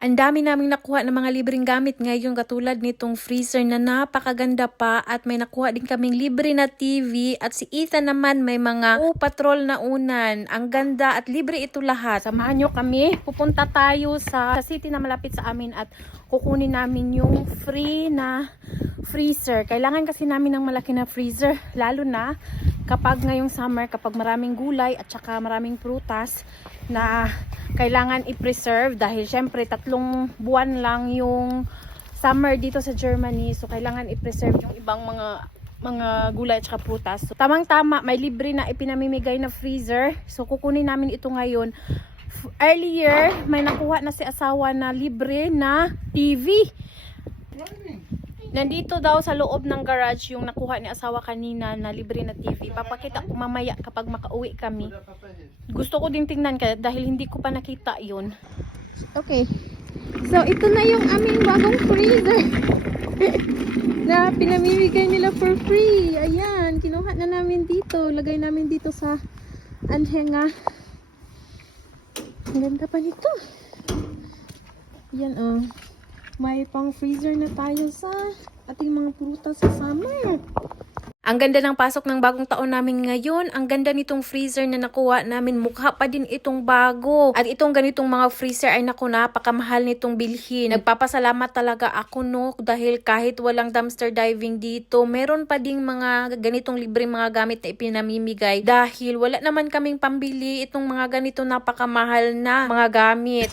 Ang dami naming nakuha ng mga libreng gamit ngayon katulad nitong freezer na napakaganda pa at may nakuha din kaming libre na TV at si Ethan naman may mga patrol na unan. Ang ganda at libre ito lahat. Samahan nyo kami. Pupunta tayo sa city na malapit sa amin at kukunin namin yung free na freezer. Kailangan kasi namin ng malaki na freezer lalo na kapag ngayong summer, kapag maraming gulay at saka maraming prutas na kailangan i-preserve dahil syempre 3 buwan lang yung summer dito sa Germany, so kailangan i-preserve yung ibang mga gulay at saka prutas. So, tamang-tama, may libre na ipinamimigay na freezer, so kukunin namin ito ngayon. Earlier, may nakuha na si asawa na libre na TV. Nandito daw sa loob ng garage yung nakuha ni asawa kanina na libre na TV. Papakita ko mamaya kapag makauwi kami. Gusto ko ding tingnan dahil hindi ko pa nakita yun. Okay. So, ito na yung aming bagong freezer. Na pinamimigay nila for free. Ayan, kinuha na namin dito. Lagay namin dito sa anhenga. Ang ganda pa nito. Ayan, oh. May pang freezer na tayo sa ating mga prutas sa summer. Ang ganda ng pasok ng bagong taon namin ngayon. Ang ganda nitong freezer na nakuha namin. Mukha pa din itong bago. At itong ganitong mga freezer ay naku, napakamahal nitong bilhin. Nagpapasalamat talaga ako no dahil kahit walang dumpster diving dito, meron pa ding mga ganitong libre mga gamit na ipinamimigay dahil wala naman kaming pambili itong mga ganito napakamahal na mga gamit.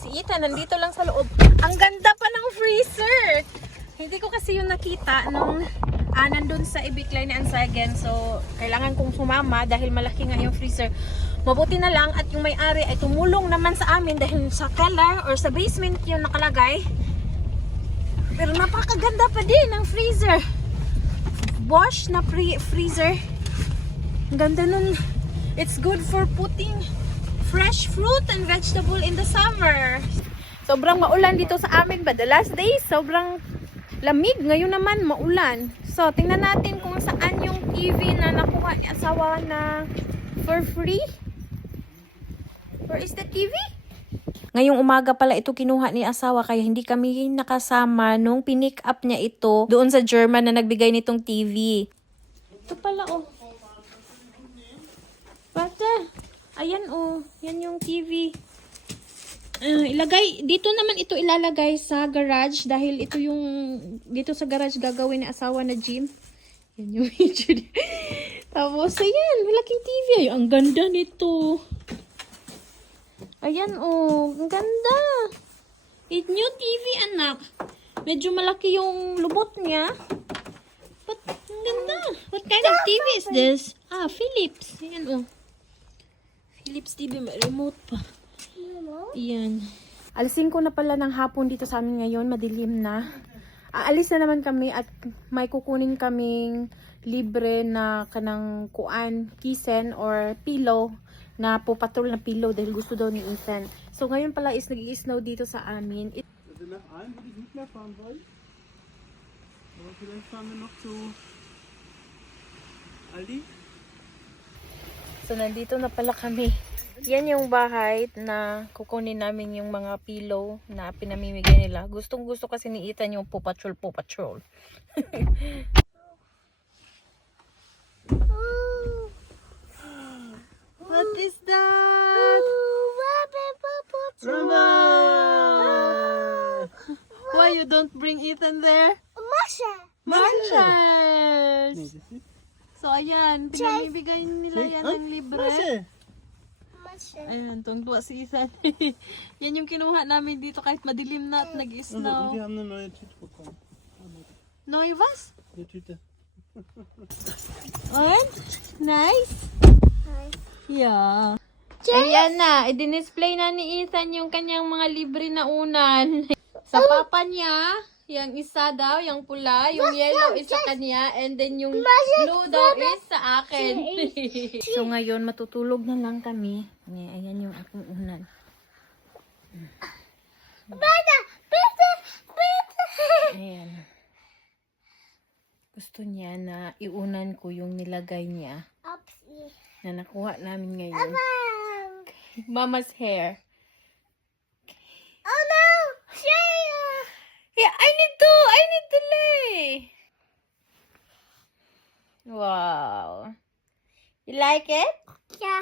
Si Ethan nandito lang sa loob. Ang ganda pa ng freezer. Hindi ko kasi yung nakita nung nandun sa ibiklay ni Ansagen. So, kailangan kong sumama dahil malaki nga yung freezer. Mabuti na lang at yung may-ari ay tumulong naman sa amin dahil sa cellar or sa basement yung nakalagay. Pero napakaganda pa din ng freezer. Bosch na freezer. Ang ganda nun. It's good for putting fresh fruit and vegetable in the summer. Sobrang maulan dito sa amin ba? The last days, sobrang lamig. Ngayon naman, maulan. So, tingnan natin kung saan yung TV na nakuha ni asawa na for free. Where is the TV? Ngayong umaga pala ito kinuha ni asawa kaya hindi kami nakasama nung pinick up niya ito doon sa German na nagbigay nitong TV. Ito pala oh. Bata. Ayan oh. Yan yung TV. Ilagay, dito naman ito ilalagay sa garage dahil ito yung dito sa garage gagawin ni asawa na gym. Yan yung video. Tapos ayan, malaking TV. Ay, ang ganda nito. Ayan oh, ang ganda. It's new TV anak. Medyo malaki yung lubot niya. But ang ganda. What kind of TV is this? Philips. Ayan oh. Philips TV, may remote pa. Iyan. Alas 5 na pala ng hapon dito sa amin ngayon, madilim na. Aalis na naman kami at may kukunin kaming libre na kanang kuan, kisen or pillow na pupatrol na pillow dahil gusto daw ni Ethan. So ngayon pala is nag-i-snow dito sa amin. So nandito na pala kami. Yan yung bahay na kukunin namin yung mga pillow na pinamimigay nila. Gustong gusto kasi ni Ethan yung Paw Patrol. What is that? Why you don't bring Ethan there? Marshalls! So ayan, pinamimigay nila yan ng libre. Ayan, tungtuwa si Ethan. Yan yung kinuha namin dito kahit madilim na at nag-snow. Neue was? And? Nice? Yeah. Ayan na, i-display na ni Ethan yung kanyang mga libre na unan. Sa papa niya, yung isa daw, yung pula, yung yellow is sa kanya, and then yung blue daw is sa akin. So ngayon, matutulog na lang kami. Ayan yung aking unan. Ayan. Gusto niya na iunan ko yung nilagay niya na nakuha namin ngayon. Mama's hair. Wow. You like it? Ja.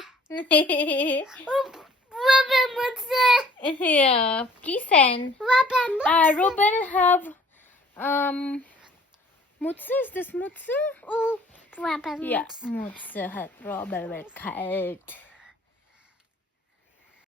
Robbenmütze. Yeah. Kissen. Robbenmütze. Ruben have Mutze, ist das Mutze? Oh, Robbenmütze. Ja, Mutze hat Robben kalt.